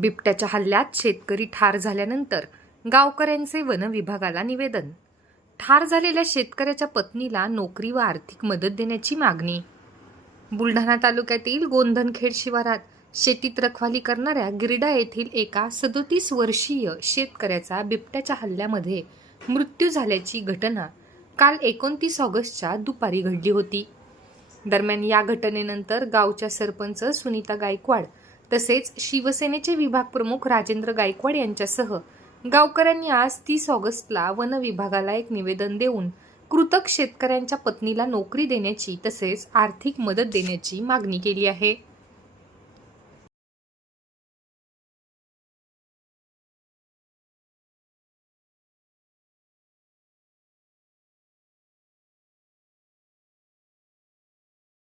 बिबट्याच्या हल्ल्यात शेतकरी ठार झाल्यानंतर गावकऱ्यांचे वन विभागाला निवेदन. ठार झालेल्या शेतकऱ्याच्या पत्नीला नोकरी व आर्थिक मदत देण्याची मागणी. बुलढाणा तालुक्यातील गोंधनखेड शिवारात शेतीत रखवाली करणाऱ्या गिरडा येथील एका सदोतीस वर्षीय शेतकऱ्याचा बिबट्याच्या हल्ल्यामध्ये मृत्यू झाल्याची घटना काल एकोणतीस ऑगस्टच्या दुपारी घडली होती. दरम्यान या घटनेनंतर गावच्या सरपंच सुनीता गायकवाड तसेच शिवसेनेचे विभाग प्रमुख राजेंद्र गायकवाड यांच्यासह गावकऱ्यांनी आज तीस ऑगस्टला वन विभागाला एक निवेदन देऊन कृतक शेतकऱ्यांच्या पत्नीला नोकरी देण्याची तसेच आर्थिक मदत देण्याची मागणी केली आहे.